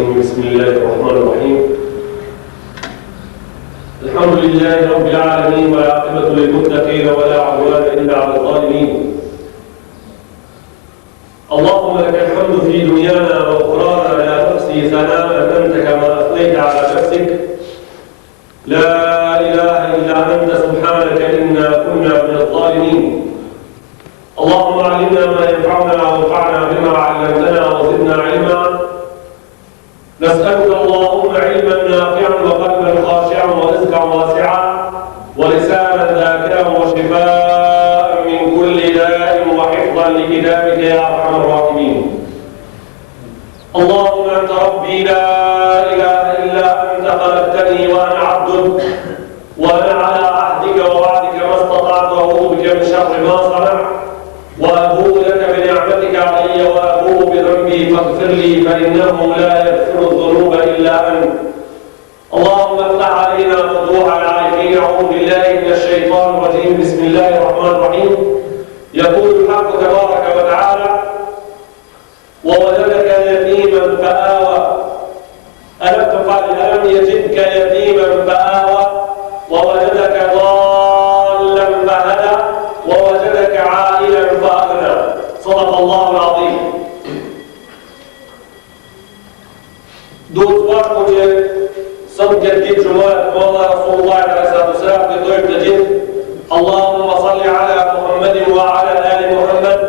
الرجيم بسم الله الرحمن الرحيم الحمد لله رب العالمين والعاقبة للمتقين ولا عدوان إلا على الظالمين اللهم لك الحمد في دنيانا وأخرانا لا نحصي ثناء أنت كما أثنيت على نفسك لا إله إلا أنت سبحانك إنا كنا من الظالمين اللهم علمنا ما ينفعنا وانفعنا بما علمتنا وزدنا علما نسألك اللهم علما نافعا وقلبا خاشعا ورزقا واسعا ولسانا ذاكرا وشفاء من كل داء وحفظا لكتابك يا أرحم الراحمين اللهم أنت ربي لا إله إلا أنت خلقتني وأنا عبدك وأنا على عهدك ووعدك ما استطعت وأعوذ بك من شر ما صنعت وأبوء لك بنعمتك علي وأبوء بذنبي فاغفر لي فإنه لا يغفر الذنوب إلا أنت اللهم افتح علينا فتوح العارفين أعوذ بالله من الشيطان الرجيم بسم الله الرحمن الرحيم يقول الحق تبارك وتعالى ووجدك يتيما فآوى ألم يجدك يتيما فآوى ووجدك ضالا فهدى ووجدك عائلا فأغنى صدق الله العظيم. Duhet bashku që sot këtë ditë gjumaat molla Rasulullah sallallahu alaihi wasallam dojmë të gjithë Allahumma salli ala Muhammadin wa ala ali Muhammad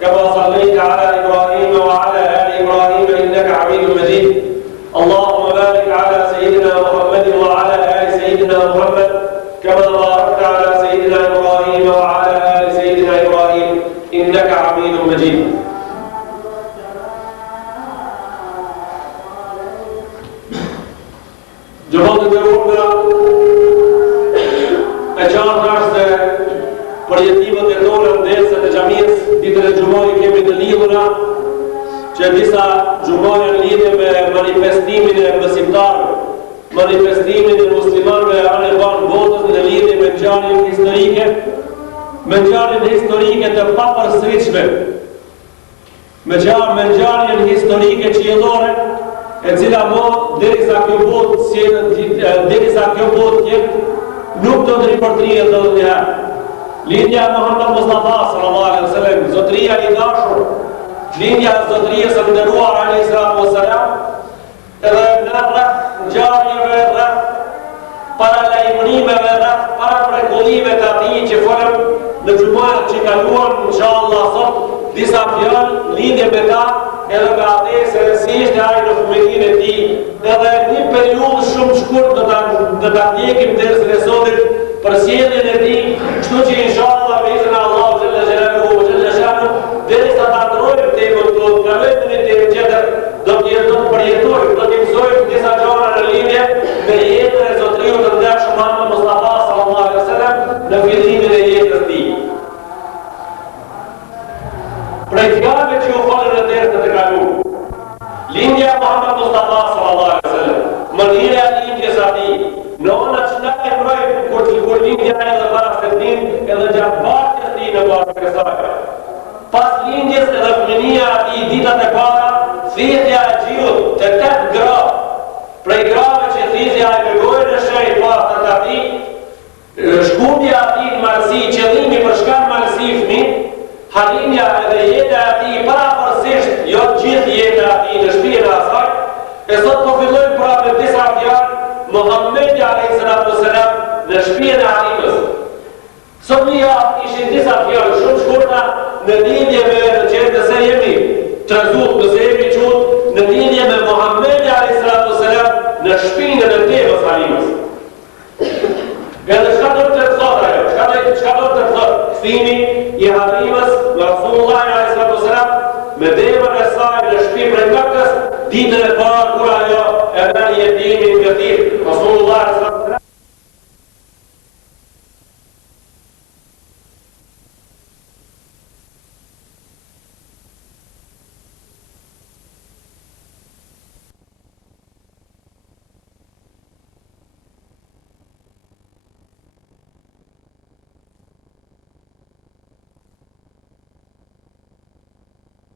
kama sallaita ala Ibrahim wa ala ali Ibrahim innaka Hamidum Majid. Allahumma barik ala sayyidina Muhammadin wa ala ali sayyidina Muhammad kama barakta ala sayyidina Ibrahim wa ala ali sayyidina Ibrahim innaka Hamidum Majid. Gjëmatët e urna e qartë është se për jetimet e tona në derset e xhamisë, ditën e xhumës kemi të lidhura që disa xhumaja në lidhje me manifestimin e besimtarëve, manifestimin e muslimanëve anë banë botës në lidhje me ngjarjen historike, me ngjarjen historike të papërsëritshme, me ngjarjen historike qiellore e cila derisa kjo botë tjetë nuk do të riportrihet edhe një herë. Lindja Muhammed Mustafa sallallahu alaihi wasallam, zotëria i dashur, lindja e zotërisë së nderuar alayhi salatu wassalam, edhe në rreth ngjarjeve, rreth paralajmërimeve, rreth paraprekullimeve të atij që folëm në xhumat që kaluan, inshallah sot, disa fjalë lidhje me ta edhe me atë se si ishte ai në fëmijërinë e tij, edhe një periudhë shumë shkurt do ta ndjekim dersën e sotit për sjelljen e tij, kështu që inshallah me izin e Allahut xhalla xhelaluhu ve xhalla shanu derisa ta ndrojmë temën tonë, kalojmë në temë tjetër, do të përjetojmë, do të mësojmë disa gjëra në lidhje me jetën e zotëriut të ndershëm Muhammed Mustafa sallallahu alaihi wasallam në fillimin e jetës së tij. Prej fjallëve që u falën në dersët e kaluara, lindja Muhammed Mustafa sallallahu alaihi wasallam, mënyra e lindjes atij, nëna që na e mbrojnë kur lindja edhe para se din, edhe gjatë barkës tij në barkën e saj. Pas lindjes edhe fëmijëria atij ditët e para, thithja e xhiut të 8 gra, prej grave që thithja e dërgoi në shenjë pas të atij, shkundja atij në malësi, qëllimi për shkak malësi fëmijë, halimja edhe jeta e atij paraportësisht, jo gjithë jeta e atij në shtëpinë e asaj, e sot po fillojmë pra me disa fjalë Muhamedi alayhi salatu wassalam në shtëpinë e Halimës. Sot një javë ishin disa fjalë shumë shkurta në lidhje me nëse jemi trazuar, nëse jemi qut në lidhje me Muhamedi alayhi salatu wassalam në shtëpinë e Tevës Halimës. Edhe çka do të thotë ajo? Çka do të thotë kthimi i Halimës nga Rasulullah alayhi salatu wassalam me devën e saj në shtëpi prej Mekës, ditën e parë kur ajo e merr jetimin gëtir. Rasulullah alayhi salatu wassalam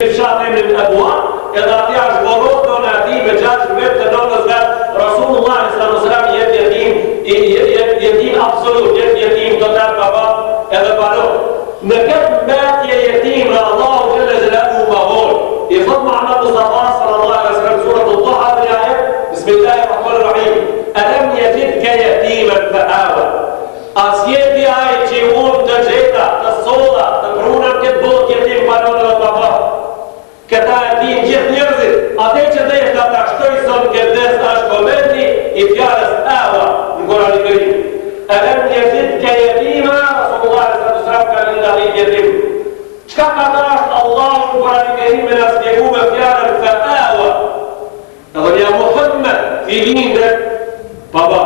fshatin e Abuan, edhe atja është vorotën e ati me 6 metra da ta shtoj sot këtë des është komenti I fjalës awa në Kur'anin e Kerim. Alam yazidka yatima, Rasulullah sallallahu alaihi wasallam ka lënë ai jetim. Çka ka thënë Allahu në Kur'anin e Kerim me shpjegou me fjalën fa'awa. Edhe ja Muhammed I lindë baba.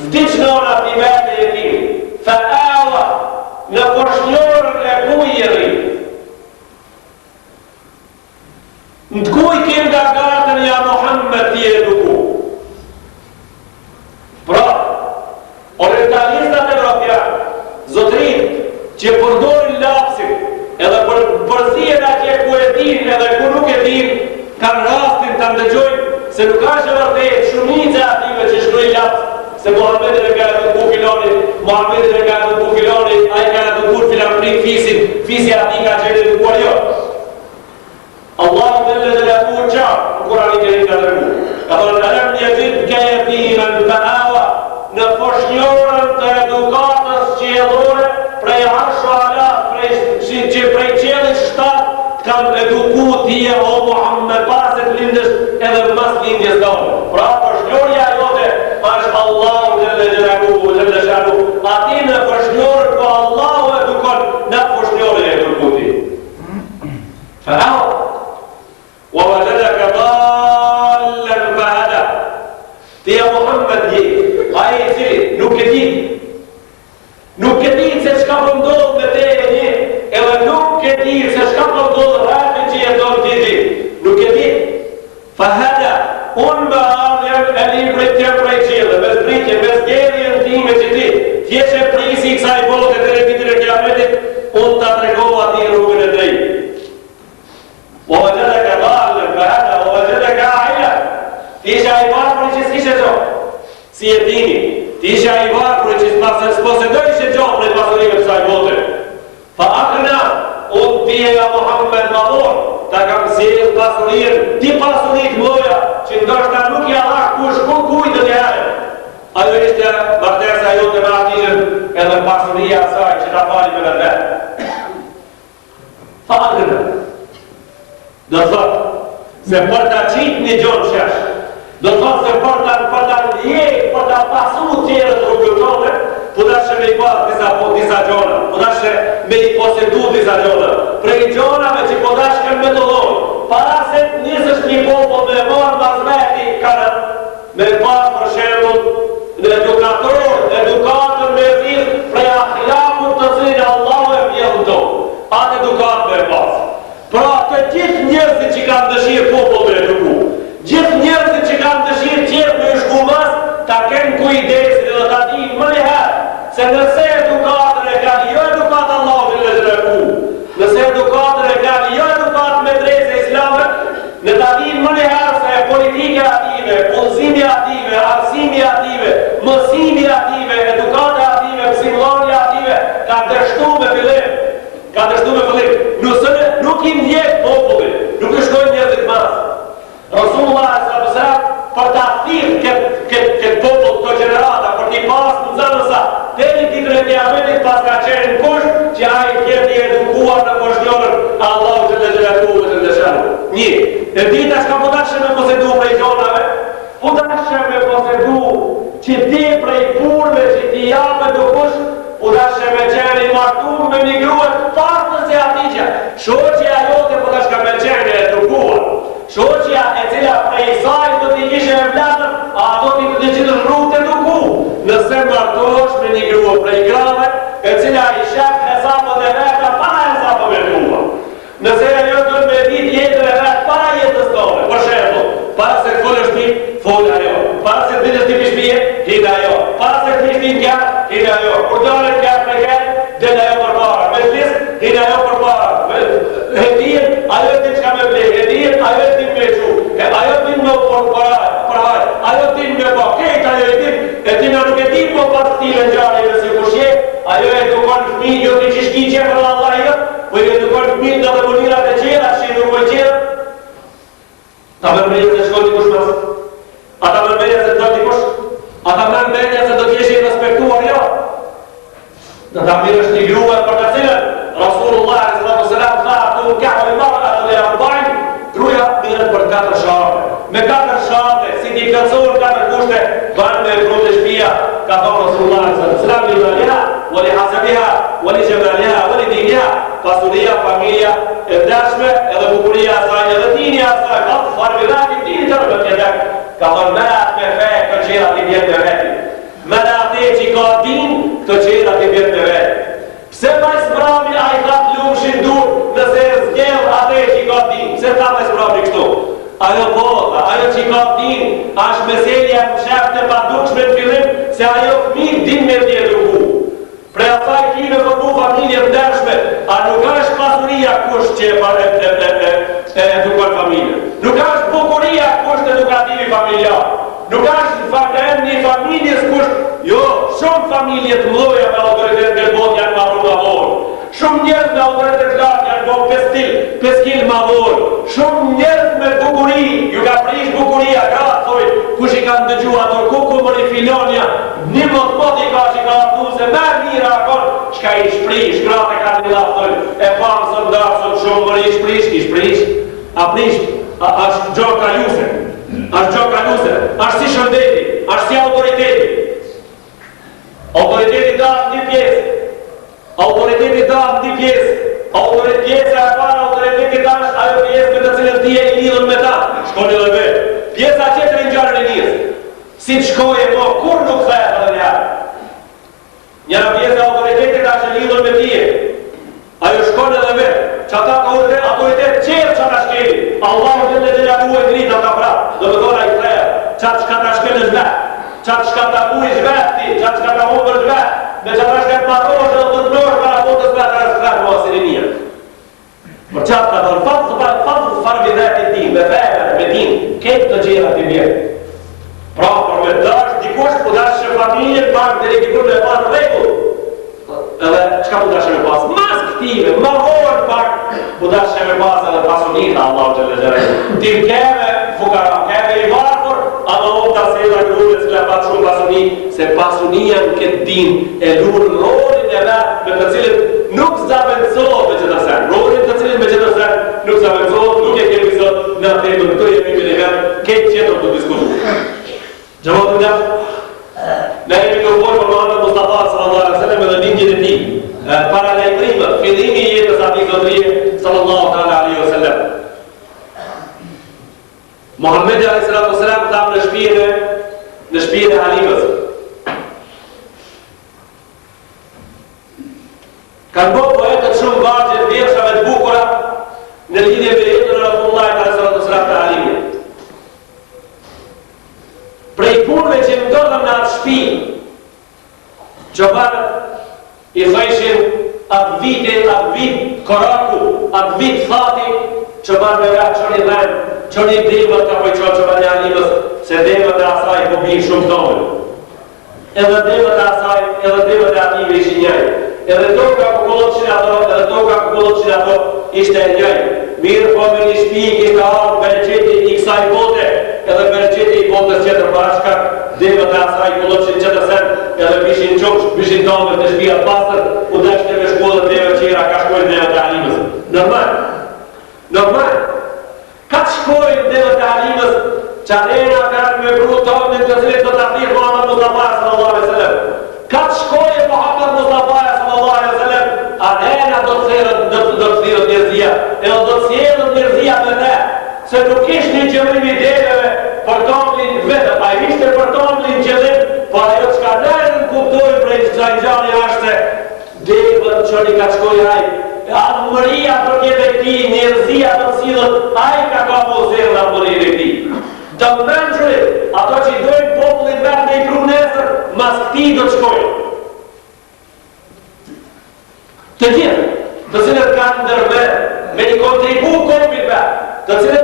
Vdiq nëna I vetë jetim. Fa'awa në përshnjorën e kujeri. Në të kuj kem nga gatën ja Muhammed t'i eduku. Pra, orientalistat evropian, zotrit, që përdorin lapsin, edhe përzien atje ku e din, edhe ku nuk e din, kanë rastin të ndëgjojnë, se nuk ka që vërtet shumica ative që shkruj laps, se Muhammedin e ka eduku filoni, Muhammedin e ka eduku filoni, a I ka eduku filan prik fisin, fisi ati ka qenë edukuar jo. Allahu Jelle Jelaluhu qarë, në Kur'anin e Kerim ka dërgu. Ka thonë, alam yazidka yatiman fa'awa, në foshnjorën të edukatës qiellore, prej arshu ala, që prej qellit shtatë, kam eduku tije o Muhammed paset lindësh edhe mas lindjes tonë. Pra foshnjorja jote është Allahu Jelle Jelaluhu, Jelle Shanuhu. Ati në foshnjorën po Allahu edukon, në foshnjorën e eduku ti. Fa'awa. ووجدك ضالا فهدى Ti ja Muhammed je, ai I cili nuk e di se çka po ndodh me te e një, edhe nuk e di se çka po ndodh rreth që jeton ti di. Nuk e di. Fahada, unë më ardhem e librit tëm prej qiellit, me zbritje, me zgjedhjen time që ti, thjesht e prisi I kësaj bote deri ditën e Kiametit, unë ta tregova ti rrugën e drejtë. ووجدك ضالا فهدى ووجدك عائلا Ti isha I varë për që s'ishe gjohë. Si e dini, ti isha I varë për që s'posedojishe gjohë në pasurive të saj bote. Fa akhna, unë ti e nga Muhammed Mador, ta kam zirë pasurien, ti pasurit mloja, që ndoshta nuk I Allah kush kujtë të herë. Ajo ishte martesa jote me atishën edhe pasuria asaj që ta fali me vetë. Fa akhna. Do thot, se për ta qitë një gjonë shesh, do thot se për ta ndjek, për ta pasu tjere të rrugëtone, po dashe me I pas disa gjona, po dashe me I posedu disa gjona. Prej gjonave që po dashe me të dhonë, para se njësësht një popo me morë mazveti kanë, me pas për shembull në edukator me zhirë prej akhilakut të cilin Allahu e vjedhën tonë. Atë edukat me pas. Pra të gjithë njerëzit që kanë dëshirë popull me eduku, gjithë njerëzit që kanë dëshirë tjerë me shku mas, ta kenë kujdesin dhe ta dinë më njëherë, se nëse edukatër e kanë jo edukatë Allahu Jelle Jelaluhu, nëse edukatër e kanë jo edukatë medrese islame, në ta dinë më njëherë se politike ative, punësimi ative, arsimi ative, mësimi ative, edukate ative, psimllonja ative, ka dështu me fillim. Nuk I ndjek popullit, nuk I shkojnë njerëzit mas. Rasulullah sallallahu alaihi wasallam për ta thirrë këtë popull, këtë gjenerata, për t'i pas në zanësa, deri ditën e Kiametit pas ka qenë kush që ai tjetë I edukuar në poshtjonën Allahu Jelle Jelaluhu Jelle Shanuhu. Një, e dita çka po dashe me posedu prej gjonave, po dashe me posedu që ti prej punëve që ti japë do kush, po dashe me qenë I martuar me një grua pasën se atigja. Shoqja jote po dash ka me qenë edukuar. Shoqja e cila prej saj do t'i kishe e vlatër, a do t'i të gjithë rrugë të eduku. Nëse martosh me një grua prej grave, e cila I shak hesapët e veta para hesapëve tua. Nëse ajo do me dit jetën e vetë para jetës tone, për shembull, para se të folësh ti, fol ajo. Para se të ditësh ti pishpije, hid ajo. Para se të pishpin kjarë, hid ajo. Kur dalet kjarë për kjarë, del ajo përpara. Me list, hid ajo përpara. Hedin, ajo ti çka me blej, hedin, ajo ti me qu. Ajo ti me përhaj, ajo ti me pa. Kejt ajo e ti, e ti në nuk e ti po pas ti me njari nësi kushje, ajo e edukon fëmi, jo ti që shki që për Allah jo, po e edukon fëmi dhe dhe mënirat e qera, që i nuk e qera. Ta mërmenja se shkoj t'i kush mas? Ata mërmenja se do t'i kush? Ata mërmenja se do t'jesh I respektuar jo? Në ta mirë është një grua për të cilën Rasulullah sallallahu alaihi wasallam tha tu ka'u al-mar'atu li arba'in, gruaja mirët për 4 shahre. Me 4 shate, si ti plotësohen katër kushte, banë me prunë të shtëpia, ka thonë Rasulullah sallallahu alaihi wasallam, li maliha, wa li hasabiha, wa li jamaliha, wa li diniha, pasuria, familja, e dashme, edhe bukuria asaj, edhe dini asaj, ka të farë vidaki, dini të rëbët jetek, ka thonë merat me fe, këtë qera t'i bjetë me veti. Merat e që ka din, këtë qera t'i bjetë me veti. Pse majs brami a i ka të lumshin dur, nëse zgjell atë që ka din, pse ta majs brami kështu? Ajo bota, ajo që ka din, është meselja në shefte pa dukshme të fillim, se ajo fëmijë din me të eduku. Pre asaj ki me formu familje të ndershme, a nuk është pasuria kusht që e edukuar familje. Nuk është bukuria kusht edukativi familjar. Nuk është një familjes kusht, jo, shumë familje të mloja me autoritet në botë janë marru ma vorë. Shumë njerëz me autoritet lartë janë bo 5 kil ma vorë. Shumë njerëz me bukuri, ju ka prish bukuria, gratë, thoi, kush i kanë dëgju ato, kuku mëri filonja, një mot i ka që i ka ardu se me mira akon, qka i shprish, gratë e ka një lafë, thoi, e pamë së ndarë, sot shumë mëri i shprish, a prish, është gjo kaluse, është si shëndeti, është si autoriteti. Autoriteti da një pjesë, pjesa e parë autoriteti da është ajo pjesë me të cilën ti e i lidhën me ta, shkoni dhe be. Pjesa qëtër në gjarën e njës, si të shkoj e po, kur nuk thejë edhe njarë. Njëra pjesë e autoriteti da është e lidhën me tije, ajo shkoni dhe be, që ata ka autoritet qërë që ata shkeli, Allah më të gjelalu e ngrit ata pra, dhe me dhona i thejë, qatë shka ta shkel është vetë, qatë shka ta u i shvetë, qatë shka ta humbër shvetë, me që ta shket matosh dhe të nërë para botës me ata shkretë më asirinija. Për qatë ka thonë, fatë të farë vidhet i tim, me vejme, me tim, ketë të gjera të mjetë. Pra, për me dash, dikush, po dash që familje, pak dhe dikur me pasë regu. Edhe, qka po dash me pasë? Mas këtive, ma vorë pak, po dash me pasë edhe pasunita, Allah që legjerë. Tim keme, fukara, keme i varkur, ama unë të sejda grune, cila patë shumë pasuni, se pasunia në këtë din e lurën rolin e vetë, me të cilët nuk zavendësohet me që të sen. Rolin të cilët me që të sen, nuk zavendësohet, nuk e kemi sot në temën të jemi me një vetë, ketë qëtër të diskutu. Gjëmatë në dashë, ne jemi të uvojë për Muhammed Mustafa sallallahu alaihi wasallam edhe lindjen e tij, para lajmërimit, fillimi i jetës atij zotërie sallallahu alaihi wasallam. Muhamedi alayhi salatu wasalam tham në shtëpinë e Halimës. Kanë bërë poetët shumë vargje të vjershave të bukura në lidhje me jetën e Rasulullahit alayhi salatu wasalam të Halimit. Prej punëve që ndodhen në atë shtëpi, çobanët i thëshin atë vit koraku, atë vit thati, çobanëve vetë çoni dhenë, çoni devët ka pojqonë çobani Halimës, se devët e asaj po binë shumë tonë. Edhe devët e asaj, edhe devët e ative ishin njëjë. Edhe toka kukullotëshin ato ishte e njëjë. Mirë po me një shpi kishte ardhur bereqeti i kësaj bote, edhe bereqeti i botës qëtër bashka, devët e asaj kukullotëshin qëtër sen, edhe bishin qoksh, bishin tonë të shpia të pasër, u deshte me shkollët devët qera ka shkojnë devët e Halimës. Normal. Ka të shkojnë devët e Halimës, që arena kanë me bru tonë të cilët të tafirë Muhammed Mustafa sallallahu alaihi wasallam. Ka të shkojnë Muhammed Mustafa sallallahu alaihi wasallam, arena do të thirët njerëzia, edhe do të sjellët njerëzia me ne, se nuk ishtë një qëllim i deveve për tomlin vetëm, a ishte për tomlin qëllim, po ajo çka ne në kuptojnë prej kësaj gjani është se devët që një ka shkojnë ajë, adhëmëria për kjeve këti, njerëzia të cilët, ajë ka pozirë në adhëmërin e këti. Të mëndshërit, ato që i dojnë popullin vetë me i kru nesër, mas këti do të shkojnë. Të gjithë, të cilët kanë ndërmer, me një kontribu kompit vetë, të gjithë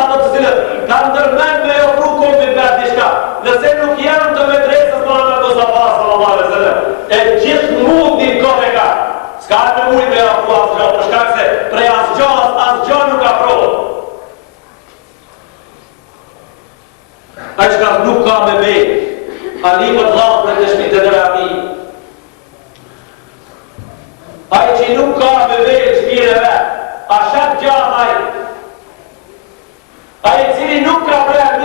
ato të cilët kanë ndërmer me e ofru kompit vetë dishka, nëse nuk janë të medresës Muhammed Mustafa sallallahu alaihi wasallam, e gjithë mundin kohë e ka. S'ka me mujt me afru asgjo, për shkak se prej asgjo nuk afrohet. A që ka nuk ka me bejt, Halimët dhafë për të shpite dhe rami. A që nuk ka me bejt shpire vetë, a shatë gjatë ajë. A i cili nuk ka prejë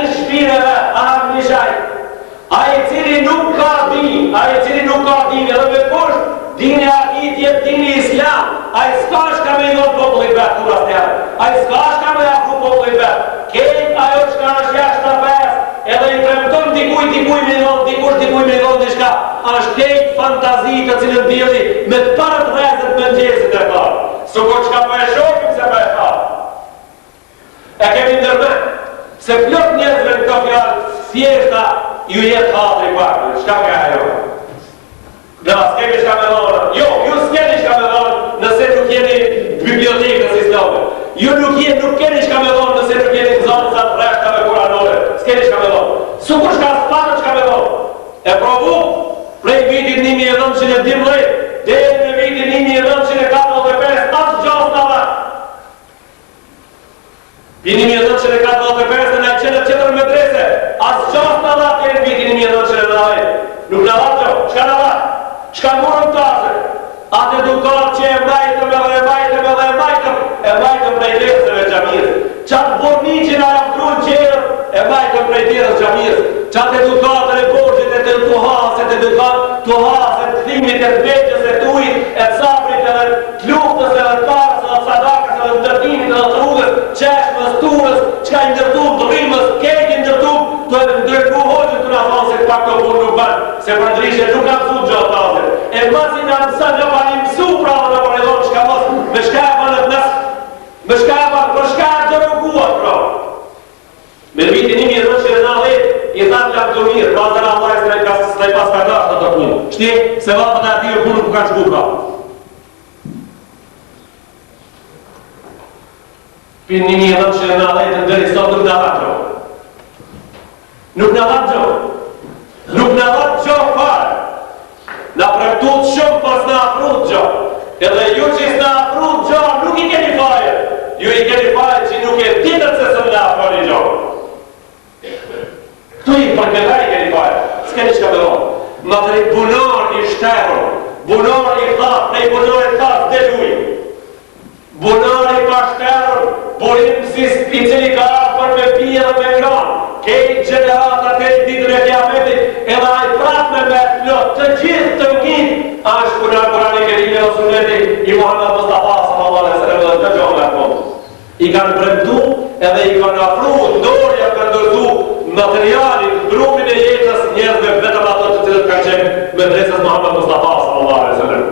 ai s'ka shka me afru popullit vetë. Kejt ajo qka është jashtë të pes, edhe i premton dikuj milion, dikuj milion dishka, është kejt fantazi të cilën djeli me të parët rrezet me ndjesit e parë. Suko qka për e shokim se për e parë. E kemi ndërmen, se plot njerëzve në këto fjallë, thjeshta ju jetë hatri parë, shka ka ajo? Da, s'kemi shka me dhonë. Jo, ju s'keni shka me dhonë nëse nuk jeni bibliotekës islame. Ju nuk keni shka me dhonë nëse nuk jeni zonësat rreshtave kuranore. S'keni shka me dhonë. Sukur shka s'panë shka me dhonë. E provu prej vitit 1912 dhe në vitit 1945 asë gjosë në dhe. Pi 1945 në qenë qëtër medrese, asë gjosë në dhe të në vitit 1990. Nuk në dhe gjo, qka në dhe? Qka murëm të asë? Atë edukat që e mbajtëm edhe e mbajtëm prej desëve gjamiës. Qatë borniqin a jam krunë qërë, e mbajtëm prej desës gjamiës. Qatë edukatër e borgjit e të tuhaset, të thimit e të beqës e të ujit, e të sabrit edhe të luftës edhe të parës edhe të sadakës edhe të ndërtimit edhe të rrugës, qeshmës, turës, qka i ndërtum, të rrimës, kejt i ndërtum, të ndërku hoqën të nga thonë se pak të burë nuk banë, se për ndryshe nuk kam su gjatë tasër. E masi nga mësën në pa një mësu pra dhe në përredon qka mos, me shka e panët nësë, me shka e panët, për shka e dërëguat pra. Me në vitin 1990, i thamë që të mirë, pasër Allah s'na i pas ka dashtë të punë. Shti, se vapët e atyre punë ku ka shku pra. Pin 1990 në dheri sot nuk në dhatë. Nuk në dhatë gjo farë. Në premtut shumë pas në afrut gjo. Edhe ju që s'na afrut gjo nuk i keni fajë. Ju i keni fajë që nuk e ditët se së në afroni gjo. Këtu i për këta i keni fajë. S'keni që ka me dhonë. Ma të i bunor i shterur, bunor i thap, ne i bunor i thap dhe luj. Bunor i pashterur, burim si i cili ka për me pije dhe me kran. Kejt gjeneratat e ditën e kiametit, edhe a i prap me plot, të gjithë të njit, ashtë kuna Kurani Kerime o Sunneti i Muhammed Mustafa sallallahu alaihi wasallam dhe të gjohë me fond. I kanë premtu edhe i kanë afru, ndorja kanë ndërtu materialin, drumin e jetës njerëzve vetëm ato të cilët kanë qenë me dresës Muhammed Mustafa sallallahu alaihi wasallam.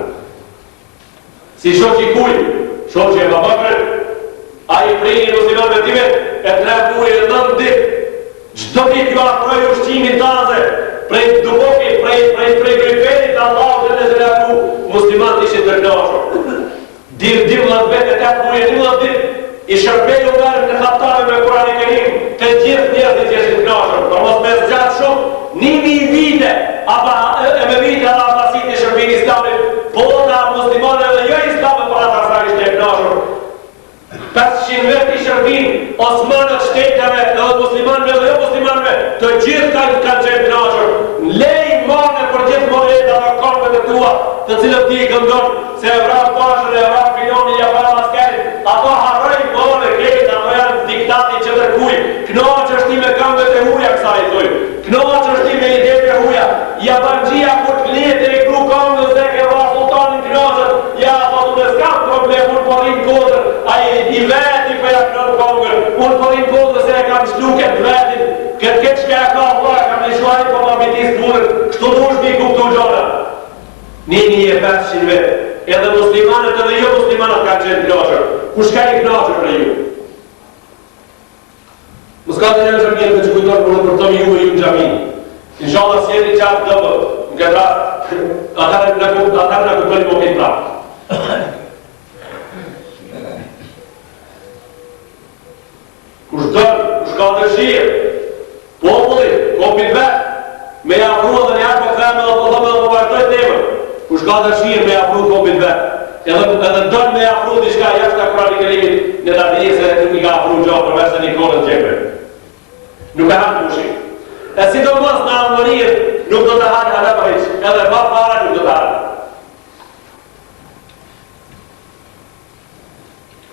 Si shoqi kuj, shoqi e Babakër, a i prini muslimanëve time e 3 muaj e 9 ditë. Çdo ditë ju afroj ushqimin taze, prej dubokit, prej griferit, Allahu dhe Zelaku, muslimanët ishin të knaqur. Dimllat vetë 8 muaj e 11 ditë, i shërbelu Omer në Khattabi me Kurani Kerim, të gjithë njerëzit ishin të knaqur, por mos me zgjatë shumë, 1000 vite, e me vite Abbasit i shërbin Islamit, bota muslimanëve dhe jo Islamit, por ata sa ishte e knaqur. 500 vjet i shërbin Osmanët shteteve, edhe muslimanëve dhe jo muslimanëve, të gjithë kanë qenë knaqur. Lej mane për gjithë moneda dhe korpet e tua, të cilët ti i këndon, se e vrap bashën, e vrap filoni, e vrap askerit, ato harroj mane krejt, ato janë diktati që tërkuj. Knaqë është ti me këmbët e huja, kësa i thuj. Knaqë është ti me idejt e huja. Ja bangjia kur të lijet e i kru këngës dhe ke vrap sultanin knaqët, ja ato të në s'kam problem, unë porin kodër, a i veti për ja kënë këngër, unë porin kodër se e kam shluket vetin, këtë shka e ka vla, kam në shuaj po ma bitis punër, kështu dush mi kuptu gjona. 1500 vetë, edhe muslimanët edhe jo muslimanët kanë qenë knaqër, ku shka i knaqër për ju? Mëska të njërë që mjenë të që kujtojnë për të mi ju e ju në gjamin. Inshallah si jeni qatë dëmë, në këtë rast, atarë në këpëllim o këtë prapë. Kush dërë, kush ka dëshirë, popullit, kopit vetë, me jafru edhe njerë për kreme dhe për dhëmë dhe për vazhdoj temën, kush ka dëshirë me jafru kopit vetë, edhe dërë me jafru diçka jashtë të Kurani Kerimit, në të dhije se nuk i ka jafru gjohë përveç të një kolën gjepër. Nuk e hanë pushim. E si do mos në almonirë, nuk do të hanë halë për heqë, edhe pa para nuk do të hanë.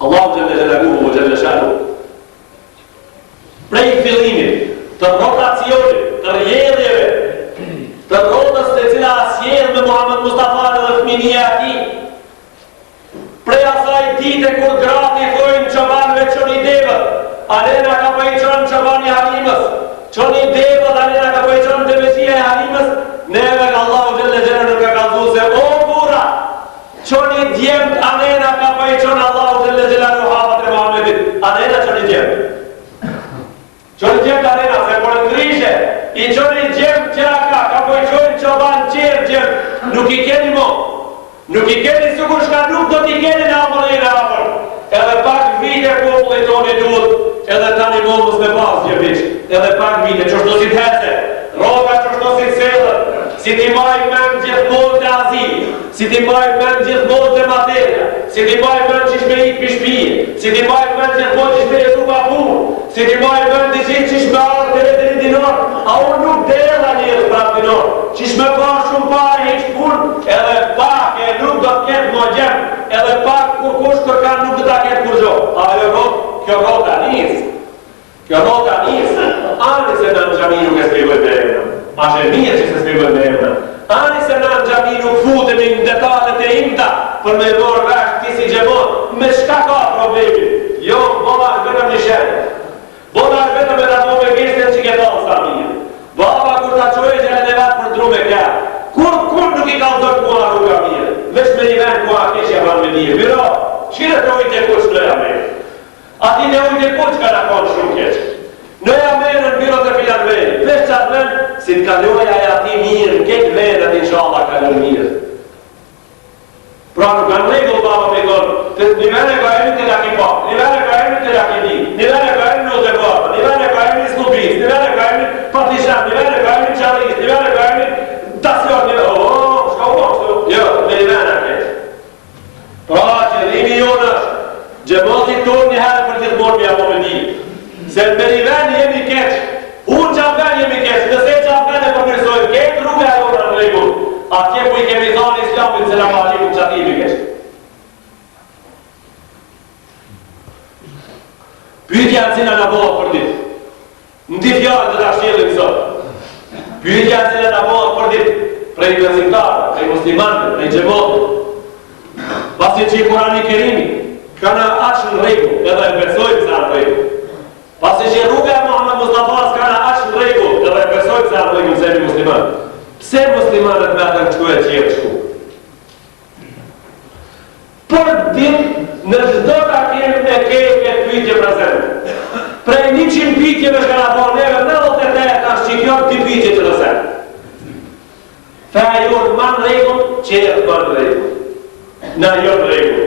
Allahu Gjelle Gjelaguhu vë Gjelle Shanu, prej fillimit, të rotacionit, të rjedhjeve, të rotës të cila asjedh me Muhammed Mustafa dhe fëminia ati, prej asaj dite kur grati thojnë çobanëve Qoni deva tani na ka pëjqon të veqia e harimës, neve ka Allahu Gjelle Gjelle ka kalzu se o bura, qoni djemt anena ka pëjqon Allahu Gjelle Gjelle në hapat e Muhammedit, anena qoni djemt. Qoni djemt anena, se por në ngrishe, i qoni djemt qaka, ka pëjqon qoban qerë djemt, nuk i keni mo, nuk i keni sukur shka nuk do t'i keni në amër e në amër. Edhe pak vite popullit toni duhet, edhe tani momës me pas gjëvish, edhe pak vite, qështu si t'hese, roga qështu si t'selët, si t'i maj men gjithmonë të azil, si t'i maj men gjithmonë të materja, si t'i maj men qish me ik pishpije, si t'i maj men gjithmonë qish me jetu pa punë, si t'i maj men t'i qish qish me arë të retëri dinor, a unë nuk dela njërës prap dinor, qish me pa shumë pare heq punë, edhe pak e nuk do t'ket më gjemë, edhe pak kur kush kërkan nuk do t'a ket kur gjo. Kjo rota njës. Kjo rota njës. Ani se në gjami nuk e skrivoj me emna. Ashe mirë që se skrivoj me emna. Ani se në gjami nuk futemi në detalet e imta për me morë vesh ti si gjemon. Me shka ka problemi? Jo, bola është vetëm një shenë. Bola është vetëm e da mo me gështën që këtonë sa mirë. Baba kur ta qojë gjelën e vetë për drume kërë. Kur nuk i kalzoj mua rruga mirë. Vesh me një ven ku a keshja ban me një. Viro, qire të ujtë e kush në jam e. Ati në ujtë e kush ka në konë shumë keqë. Në jam e në birot e filan veni. Vesh qatë ven, si të kaluja e ati mirë, në ketë venët inshallah kalon mirë. Pra nuk kanë regull baba me gonë, një vene ka emi të laki pa, një vene ka emi të laki di, një vene ka emi në të baba, një vene ka emi snubis, një vene ka emi patishan, një vene ka emi qalis, një vene ka emi tasjon, një vene, shka u jo, me një vene keqë. Pra që dhimi jonë është, gjemoti tonë një herë për gjithë morë mja po me di, se me një vene jemi keqë, unë qamë vene jemi keqë, nëse qamë vene përmirsojnë, keqë rruga e jonë në regull, atje ku i kemi thonë Islamin se në maqimu që ati mi keqë. Pyetja në cila në bëhë për ditë, në di fjallë të të ashqelit sot, pyetja në cila në bëhë për ditë, prej besimtarë, prej muslimanëve, prej xhamotit. Pasi që i Kurani Kerimi ka në aqë në regull, edhe e besojmë se në regull. Pasi që rruga e Muhammed Mustafa ka në aqë në regull, edhe e besojmë se në regull se e muslimanë. Pse muslimanët me të në qëtu e qërë qëtu? Për ditë, në gjdo të kemë e kejtë e pyjtje prezente. Prej 100 pyjtjeve shka në po neve, 98 ashtë që kjo të pyjtje që nëse. Feja jonë ma në regull, qërë ma në regull. Na jo në regull.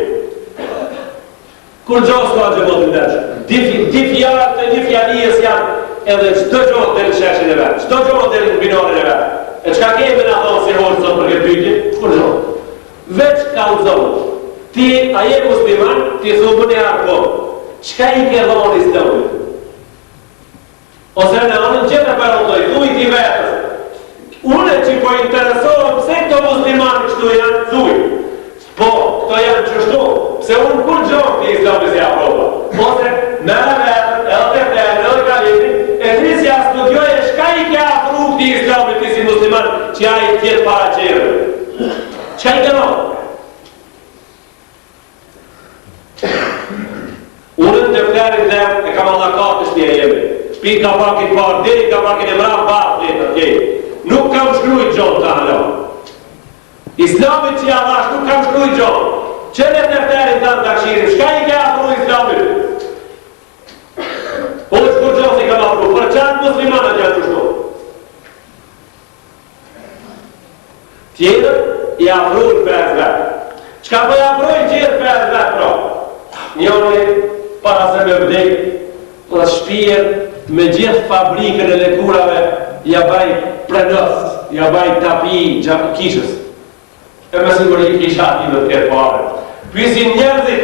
Kur gjohë s'ka gjëmotin dërshë. Di fjarë të një fjalijës janë edhe qdo gjohë dhe në sheshin e vetë, qdo gjohë dhe në binorin e vetë. E qka kemi në thonë si horë sot për këtë pyjtje? Kur gjohë? Veç ka u zonë. Ti, a je musliman, ti thumë në jarë po. Qka i ke dhonë Islamit? Ose në anën që të përëndoj, thuj ti vetës. Une që po interesohem pse këto muslimanë qëtu janë, thuj. Po, këto janë qështu, pse unë kur gjohë ti Islamit si aproba. Ose me vetën, edhe të kalitin, e nisja studioj e shka i ke afru këti Islamit ti si musliman, që a i tjetë para qërë. Qka i ke no? Unën të flerin dhe e kam allakat të shtje jemi. Shpi ka pakin parë, dhe ka pakin e mram parë dhe të tjej. Nuk kam shkrujt gjonë të alo. Islamit që javash nuk kam shkrujt gjonë. Qene të flerin të në takshirin, shka i ke afru Islamit? Po që kur gjonë si kam afru, për qatë muslimanët janë qështu. Tjetër, i afru në 5 vetë. Qka po i afru i gjithë 5 vetë pra? Njoni, para se me vdek, të shpijen me gjithë fabrikën e lekurave, ja baj prenëst, ja baj tapi gjatë kishës. E me siguri kisha ati dhe të kërë pare. Pysin njerëzit,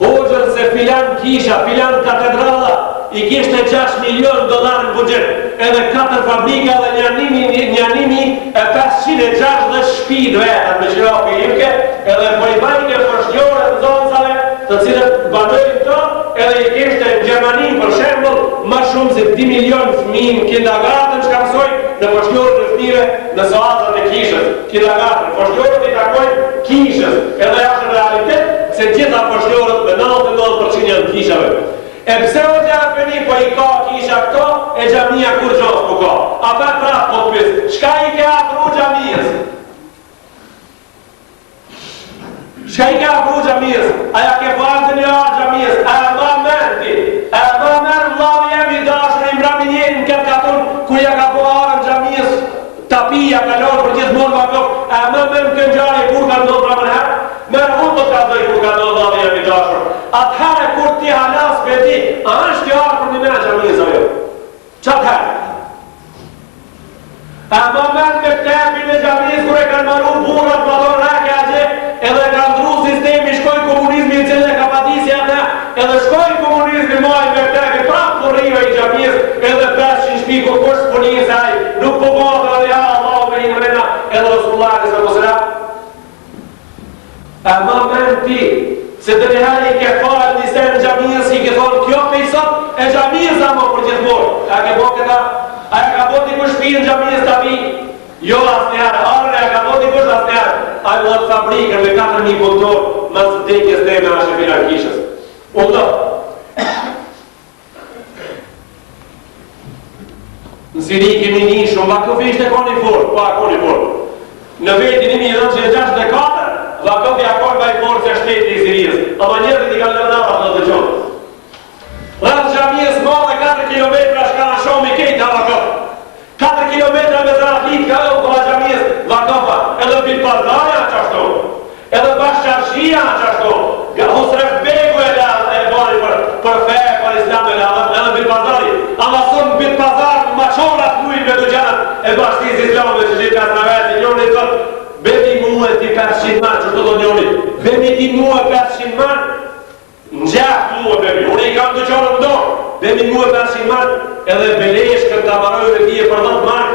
hoxën se filan kisha, filan katedrala, i kishte $6 milion në budget, edhe 4 fabrika dhe njanimi e 560 shpid vetën me qirapi imke, edhe po i bajke përshnjore të zonësave, të cilët banojnë të, edhe i kishte në Gjermani, për shembull, ma shumë se 10 milion fëmijë në kindergarten që ka mësojnë në përshnjore të fëmijëve në soatët e kishës. Kindergarten, përshnjorët i takojnë kishës, edhe është realitet se gjitha përshnjorët me 99% janë kishave. E pse o gjapëni po i ka kisha këto, e xhamia kur gjos po ka. A për prap po të pys, shka i ke afru xhamiës? Shka i ke afru xhamiës? Aja ke falë një arë xhamiës? A ma mërti? A ma mërë vlavi jemi dashër i mbramin jenë në këtë katun ku ja ka po arën xhamiës tapia ka lorë për gjithë mund vakov. A ma mërë këtë gjari kur ka ndodhë pra më herë? Mërë unë po të ka dojë kur ka ndodhë vlavi jemi dashër. Atëherë kur ti halas për ti, a është kjo arë për një mërë xhamiës o jo? Qatë herë? A ma mërë me këtepin e xhamiës kur e kanë maru burrat badon rake agje edhe ka ndru sistemi shkoj komunizmi në cilë e ka patisja atë edhe shkoj komunizmi maj me këtepi prapë për rive i xhamiës edhe 500 shpi kur kush për një saj nuk po bëtë edhe ja Allah me një mrena edhe Rasulullah në së mësëra. A ma mërë ti se të njëherë i ke falë një sen xhamiës i ke thonë kjo pejsot e xhamiës a më për gjithmor. A ke bo këta? A e ka bo t'i kush shpi në xhamiës t'a vi? Jo asë njëherë, arën e ka bo t'i kush asë njëherë. A e vëtë fabrikën me 4.000 kontor më së dekjes dhe me ashe filan kishës. U do. Në Siri kemi një shumë, Vakëfi ishte koni forë, pa koni forë. Në vetin 1964, Vakëfi akon baj forë që shteti i Sirijës. Ama njerët i ka lërnara të të qonë. Rëtë xhamiës madhe 4 kilometra shka në shumë i kejtë a Vakëf. 4 kilometra me zaratit ka edhe këla xhamiës Vakëfa. Edhe pit pazarja në qashtu. Edhe bashkë qarshia në qashtu. Husref Begu e bani për fe, për islam e edhe pit pazari. Ama sëmë pit pazar në maqonat mujnë me të gjanët e bashkëtis islamë që gjithë ka të nëvetë. Njoni të thotë, beti mu e ti 500 manë, që të do njoni. Beti ti mu e 500 manë, në gjahë mu e bemi. Unë i kam të qonë më dorë. Bemi mu e 500 manë, edhe belesh këtë të amarojve ti e për 10 manë,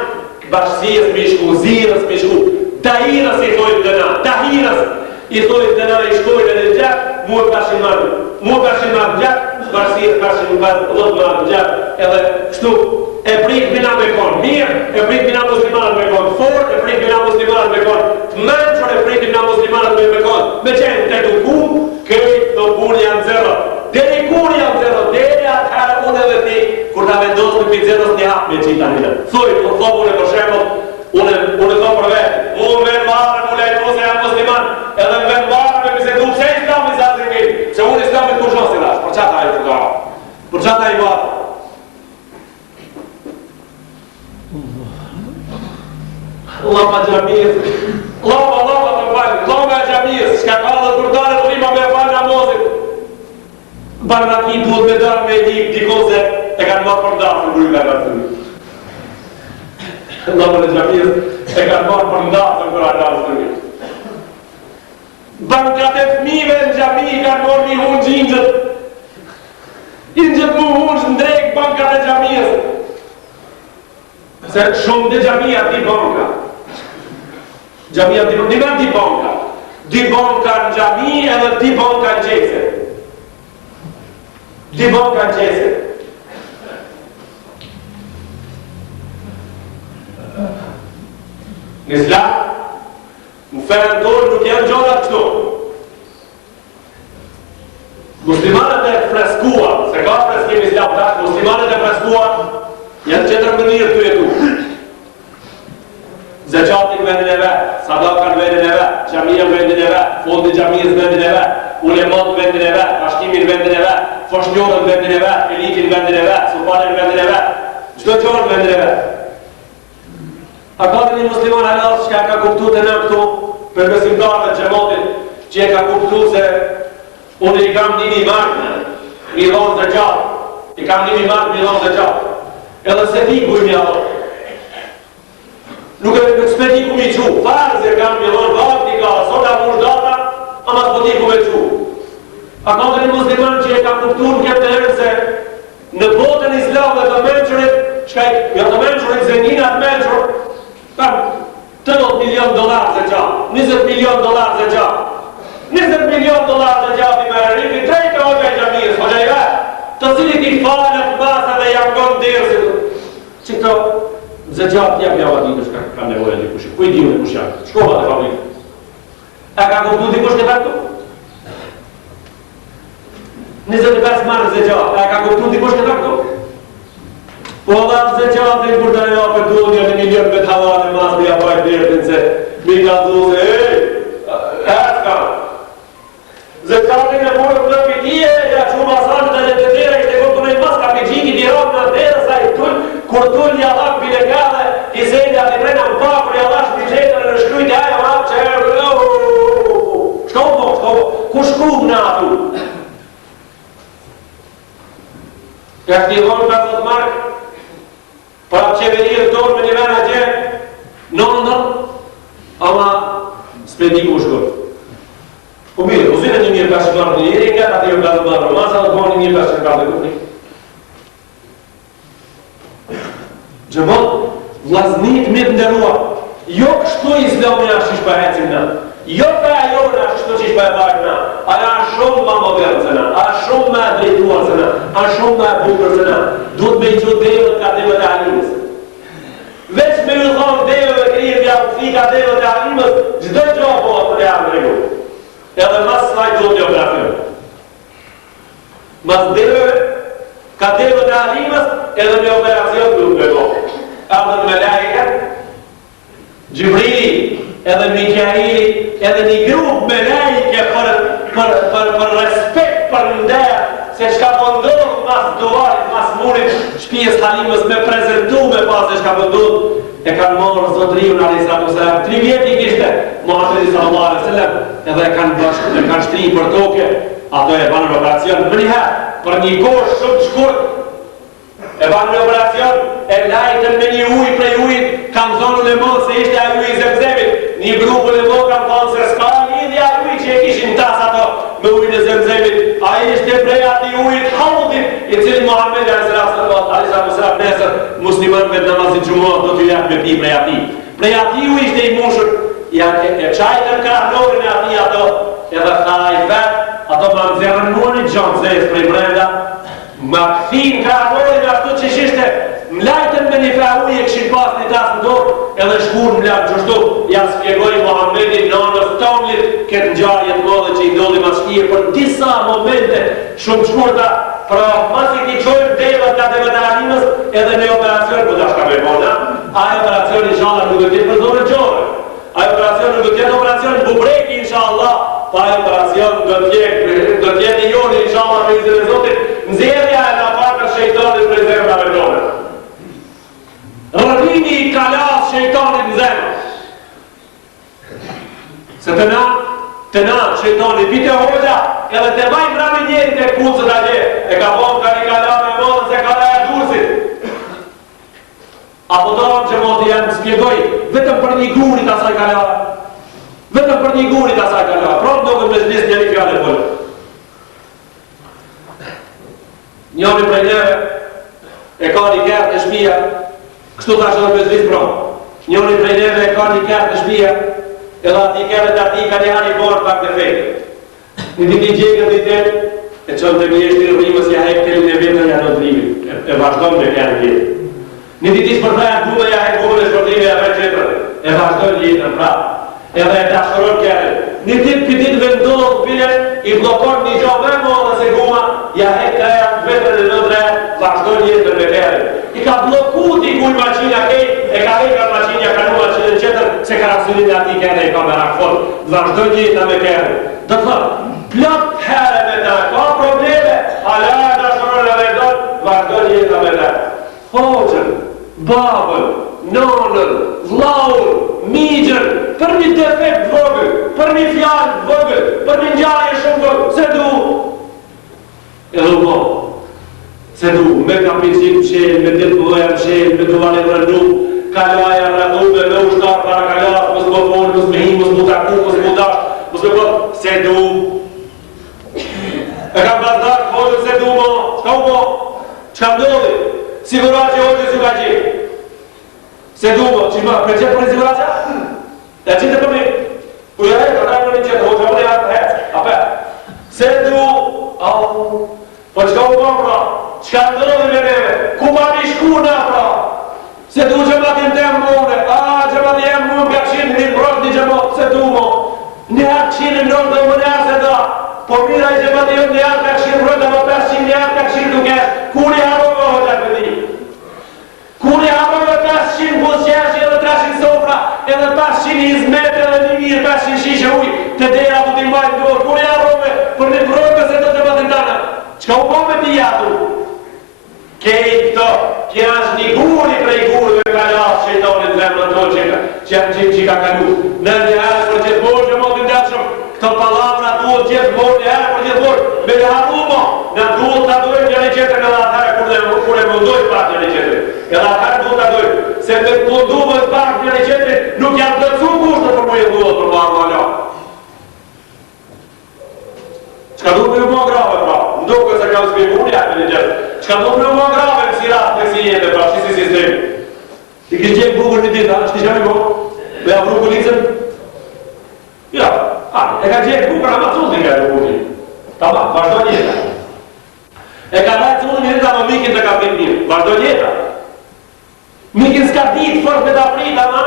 bashkësijës me shku, zirës me shku. Tahirës i thojnë dëna, tahirës i thojnë dëna i shkojnë edhe gjahë, mu e 500 manë. Mu e 500 manë gjahë, bashkësijës 500 manë, 10 manë gjahë, edhe kështu. E prit bina me konë mirë, e prit bina muslimanët me konë fort, e prit bina muslimanët me konë menqër, e prit bina muslimanët me konë me qenë të duku, këtë të punë janë zero. Deri kur janë zero, deri atëherë unë edhe ti, kur ta vendosë në pitë zerës një hapë me qita një. Thuj, unë thopë unë për shemëll, unë thopë për vetë, unë me në marë, unë lejtë se janë musliman, edhe me në marë me bisedu, që islami sa të rikit, që unë islamit kur shosi rash, për qata i fukara, për qata i vatë. Lapa xhamiës, lapa të falë, lapa xhamiës, shka ka dhe kurdare të rima me falë namazit. Barnaki duhet me darë me një dikose e kanë marë për ndarë në bërë nga të një. Lapa xhamiës e kanë marë për ndarë në bërë nga të një. Bankat e fmive në xhami kanë marë një hunë gjingjët. Ingjët mu hunë në drejkë bankat e xhamiës. Se shumë dhe xhamia di banka. Xhamia di banka. Di banka në xhami edhe di banka në gjese. Di banka në gjese. Në islam, në ferën tonë nuk janë gjodat këto. Muslimanët e freskua, se ka freskim islam tash, muslimanët e freskua janë qëtër mënirë të jetu. Zeqatin vendin e vetë, sadakan vendin e vetë, xhamia vendin e vetë, fondi xhamisë vendin e vetë, ulemat vendin e vetë, bashkimin vendin e vetë, foshnjorën vendin e vetë, elitin vendin e vetë, sufanin vendin e vetë, çdo gjë vendin e vetë. A ka një musliman halas që ka kuptu të në këtu për besimtarët e xhamatit që e ka kuptu se unë i kam një markë, mi dhonë dhe gjatë, i kam një markë, mi dhonë dhe gjatë. Edhe se ti ku i mjallon. Nuk s'pe ti ku mi qu, farës e kam mjallon, vakti ka, sot a mund data, ama s'po ti ku me qu. A ka të një musliman që e ka kuptu në këtë herë se në botën islam dhe të menqërit, ja të menqërit zeninat menqër, kam $80 milion zë gjatë, $20 milion zë gjatë. $20 milion zë gjatë i mërë rriti, trejtë hoqë e xhamijës, hoqë e vetë, të cilit i falët masa dhe jam gonë dërësit. Që këto zë gjatë jam java ditë shka ka nevojë një kushë. Kuj dimë në kushë janë? Shkova dhe fabrikë. A ka kuptu dikush në vetë? 25 marë zë gjatë. A ka kuptu dikush në vetë? Po dhe mëse qatin kur të nja për dunja në milion me të havane mas me japaj dirtin se mi ka dhu se ka. Zekatin e burë në pitije, ja që masanë të një të tjera, ishte kur të nëjë mas ka pëgjiki dirat në tjera sa i tull, kur tull një hak bilegale, i sejnë ati prejna më pakur, i allash biletën në shkrujt e ajo hap që shko, ku shku në atu? Ka këti dhonë 50 mark, pra qeverirë tonë me një vena gjenë, nëndër, ama s'pe di ku shkoj. Po mire, u zine 1.500 mark në njëri, nga ati jo 50 mark në masa, dhe të boni 1.500 mark në kupni. Gjëmon, vlaznit me të ndërrua, jo kështu islami ashtë ish për hecim na, jo për ajo në ashtë kështu që ish për e bajt na, aja është shumë ma modern se na, a shumë ma drejtuar se na, a shumë ma bukër se na, duhet me i që devët ka devët e halimës. Veç me ju thonë devët e krije vja këthi ka devët e halimës, gjithë do gjohë po për e amë regu. Edhe mas saj duhet një operacion. Mas devët ka devët e halimës, edhe një operacion duhet me go. Ardhën me lajke, Gjibrili, edhe Mikaili, edhe një grup me lajke për respekt, për ndërë, se shka pëndohë mas duarit, mas murit, shpijes halimës me prezentu me pas e shka pëndohë, e kanë morë zotriju në a.s. 3 vjeti kishte, Muhammedi sallallahu alaihi wasallam, edhe e kanë shtri për toke, ato e banë në operacion, më njëherë, për një kosh shumë shkurt, e banë në operacion, e lajtën me një uj prej ujit, kam zonë në mëllë se ishte a uj i zemzemit, një grupë në mëllë kam thonë se s'ka lidhja uj që e kishin tas ato me ujnë e zemzemit, a ishte prej ati ujit haudit, i cili Muhammed a.s. nesër, muslimanve të namazin gjumot do t'ju jetë me pi prej ati. Prej ati uj ishte i mushur, e qajtën krahnorin e ati ato, edhe tha i vet, ato ma nëzërën muanit gjonë zes prej brenda, ma këthin krahnorin ashtu që shishte, mlajtën me një fa ujë e këshin pas një tas në dorë, edhe shkur mlajtë gjështu, ja spjegoj Muhammedin nanës Tomlit, këtë njarje të modhe që i ndodhi ma shkije për disa momente shumë shkurta, pra mas i ti qojnë devët ka devët e halimës, edhe në operacion, për da shka me bona, ajo operacion inshallah nuk do t'jetë për zore gjore, ajo operacion nuk do t'jetë operacion bubreki inshallah, pa ajo operacion do t'jetë i joni inshallah me izin e Zotit, nxjerrja e në pakër shejtanit për zemrave tone. Rënimi i kalas shejtanit në zemrë. Se të na, shejtanit, pite hoxha, edhe të maj mrami njeri të kucët a gje, e ka bon ka një kalas me modën se ka e dursit. Apo do që moti janë spjegoj, vetëm për një gurit asaj kalas. Vetëm për një gurit asaj kalas. Pra do këtë me zlis një fjallë e pëllë. Njëri për njëve e ka një kërë të shpia, kështu ta që do me zlis pra. Njëri për njëve e ka një kërë të shpia, edhe ati kërë të ati ka një hani borë pak të fejtë. Një diti gjekën të tëmë, e qënë të mjeshtë të rrimës ja hekë të në vetër janë në drimit, e vazhdojnë me kërë tjetë. Një diti shpërtajnë dume ja hekë bume në shpërtime ja vetë qëtër, e vazhdojnë jetën pra. Edhe e dashëron kërë. Një dit për dit vendohë të bile, i blokon një gjo me modë se guma, ja hekë të janë vetër në nëndre, vazhdojnë jetën me kërë. I ka bloku t'i kuj maqinja kejt, e ka hekër maqinja ka në maqinën qëtër, se ka rasullit e ati kërë e ka me rakfon. Vazhdojnë jetën me kërë. Dhe të plot herë me ta, ka probleme, ala e dashëron e vendon, vazhdojnë jetën me ta. Hoxën, babën, nonën, vlaun, migjën, për një defekt vogël, për një fjallë vogël, për një njarje shumë vogël, se du. Edhe u po, se du, me kapicit mshelë, me ditë mëdhoja mshelë, me duvan e rëndu, kalaja rëndume, me ushtar para kalas, mësë më folë, mësë më hi, mësë më taku, mësë më dash, mësë më po, se du. E kam bazdarë, folë, se du mo, shka u po, qka mdodhi, sigurat që hoqë su ka gjithë. Se du mo, që ma, për qëtë për një sigurat që? E qitë për mi, u jaj, ka kaj për një qëtë, hoqë për një atë hecë, apë. Se du, au, po qka u po pra, qka ndodhi me neve, ku ma mi shku na pra, se du që ma t'im të jemë mune, që ma t'jem mune, ka këshinë një brot një gjemot, se du mo, një atë këshinë në dhe më nërë se da, po mira i që ma t'jem një atë ka këshinë brot, dhe më 500 një atë ka këshinë duke, ku një haro më hoqë për ti. Unë hapëve 500 buzqesh edhe 300 sofra, edhe 500 izmet edhe 1500 shishe uj, të dera du t'i mbajnë dorë. Kur e hapëve për një brojke se do të batin tana. Qka u po me t'i jatu? Kejt këto, kja është një guri prej gurëve ka lasë shejtonit zemën to që ka kalu. Në një herë për gjithë borë që më të ndeshëm, këto palavra duhet gjithë borë, një herë për gjithë borë, me në haru mo, në duhet të dojmë një qëtër në atëherë kur e mundojnë pak një qëtër. Edhe atëherë duhet të dojmë, se me të munduve të pak një qëtër, nuk janë të cu kushtë për mu e duhet për marë më ala. Qka duhet me ju më grave pra, ndoke se ka zbimu një një gjithë. Qka do me më grave në si rast me si jetë, pra, që si sistemi. I kështë gjenë bukur një ditë, a, shti qëmi bo? Me avru policën? Ja, e ka gjenë bukur, ama cullin ka e bukur një. Ta ma, vazhdo njeta. E ka dajtë cullin njeta, ama mikin të ka pit një. Vazhdo njeta. Mikin s'ka ditë fort me ta prit, ama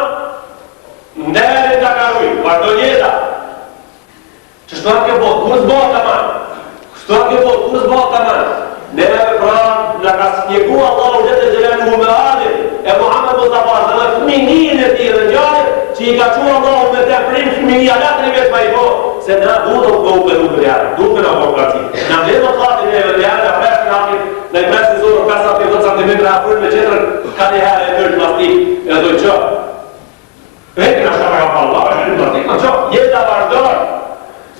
nderin të ka rujë. Vazhdo njeta. Që shtuar ke botë, kur s'bota ma? Shtuar ke botë, kur s'bota ma? Neve pra, në ka spjegu Allahu Gjelle Gjelaluhu me adin e Muhammed Mustafa dhe fëminin e ti dhe njërë që i ka qua Allahu me te prim fëminin alatën i vetë pa i po se na duhet të uperu për jarë, duhet për në demokrati. Në vledë të fatin e vë jarë, në presin atin, në i presin zorë 5-10 cm afrën me qëtërën, ka një herë e tërë plastik, e dojë që. Vekin a shka ka palla, e në plastik, në që, jetë da vazhdojë,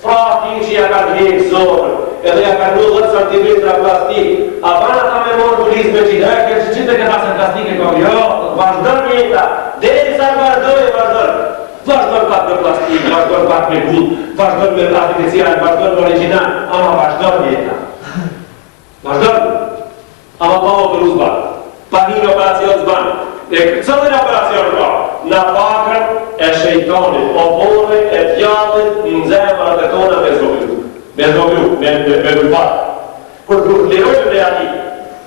fratin që ja ka dhejë zorë, edhe ja ka 10 cm plastik, a bana ta me morë polis me qitë, e kërë që qitë e këta se plastik e kom, jo, vazhdojnë mjeta, deri sa vazhdojnë, vazhdojnë pak me plastik, vazhdojnë pak me gull, vazhdojnë me artificial, vazhdojnë me original, ama vazhdojnë mjeta. Vazhdojnë, ama pa operu zbanë, pa një operacion zbanë, e cëllën operacion ka, në pakën e shejtonit, oborë e djallit në zemërat e tona me zogju. Me dulpat. Kur lirojnë dhe ati,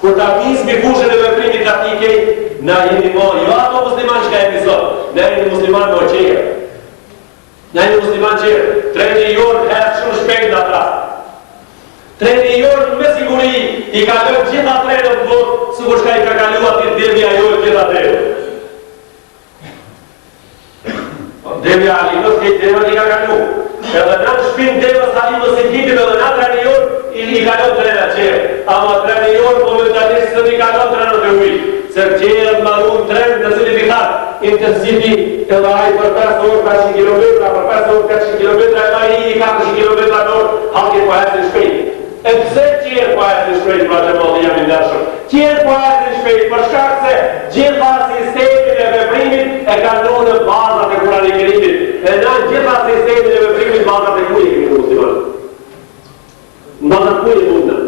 kur ta mismi fushën e veprimit ati kej, na jemi mo, jo ato musliman që ka jemi sot, na jemi musliman mo qeër. Na jemi musliman qeër. Treni jorë herë shumë shpejt në atras. Treni jorë me siguri i ka lëmë gjitha trenët të botë, së kur shka i ka kalu ati devja jorë gjitha trenët. Devja alimës kej devët i ka kalu. Edhe në shpinë devës alimës i kitim edhe në treni jorë, i kalon trenët qërë. Ama treni jorë momentalisht së i kalon trenët e ujë. Se qërët marun trenë në zili vitar, intensivi edhe ajë për 5 orë 500 km, për 5 orë 400 km, e ma i 400 km në orë, halkit po hajtë në shpejt. E pëse qërë po hajtë në shpejt, pra që më dhe jam i ndërshëm? Qërë po hajtë në shpejt, për shkak se gjitha sistemin e veprimit e kalon në bazat e Kurani Kerimit. E në gjitha sistemin e veprimit bazat e kujë kemi musliman. Në bazat kujë mundën.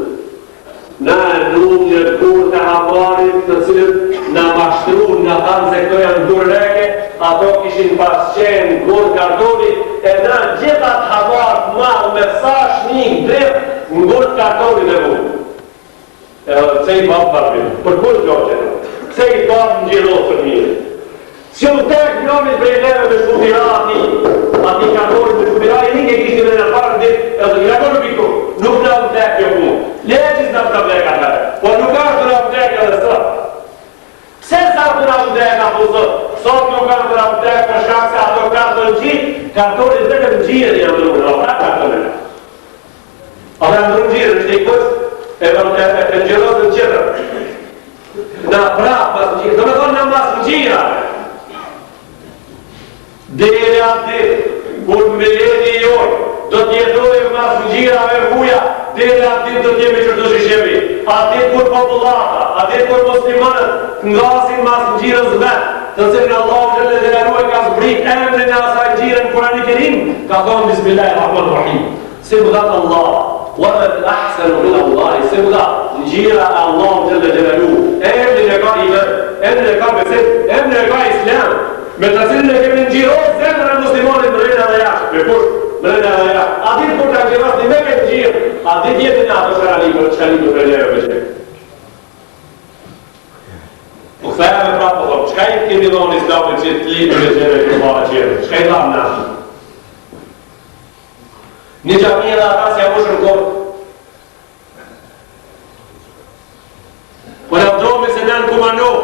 Në lumë një kur të hamarit të cilët në mashtru në thanë se këto janë durreke, ato kishin pasqenë kur kartoni, e në gjitha të hamarit malë me sa shnik drept në kur kartoni dhe mundë. Pse i babë parmin, për kur gjoqet, pse i babë në gjirot për mirë. Si u tek njomit prej neve me shkumira ati kartoni me shkumira, i një kishti me në parë në ditë, e të gjirako në piku, nuk në më tek kjo punë. Legjis në të vdek atër, po nuk ashtë në vdek edhe sot. Pse sa të në vdek apo sot? Sot nuk ashtë në vdek për shkak se ato karton gjitë, kartonit dhe këtë gjirë janë ndrungë, në pra kartonit. A dhe ndrungë gjirë, është i kësë, e gjirës në qëtër. Në pra pas në gjirë, do me thonë në mas në gjirë atë. Dere atë kur me leti jojë, do t'jetojmë mas në gjira me huja, dere atë do t'jemi qërtu shishemi. Atë kur populata, atë kur muslimanët ngasin mas në gjirës vetë, të cilën Allah Gjelle Gjelaluhu ka zbrit emrin e asaj gjirën Kurani Kerim, ka thonë Bismillahirrahmanirrahim. Sibghat Allah, wa man ahsanu min Allah, sibghat gjira e Allah Gjelle Gjelaluhu. Emrin e ka iman, emrin e ka besim, emrin e ka islam. Me të cilën e kemi në gjirot zemër e muslimonit më rejnë edhe jashtë, me kur më rejnë edhe jashtë. A ditë kur të gjirot një me këtë gjirë, a ditë jetë në ato shkaliku për njërë me qëtë. U këthejme pra po thomë, qëka i kemi dhonë islamin që të linë me qëtë e këtë bala qëtë, qëka i dhamë nashë? Një gjami edhe ata si avushë në kohë. Po në vdojme se në në kumanohë,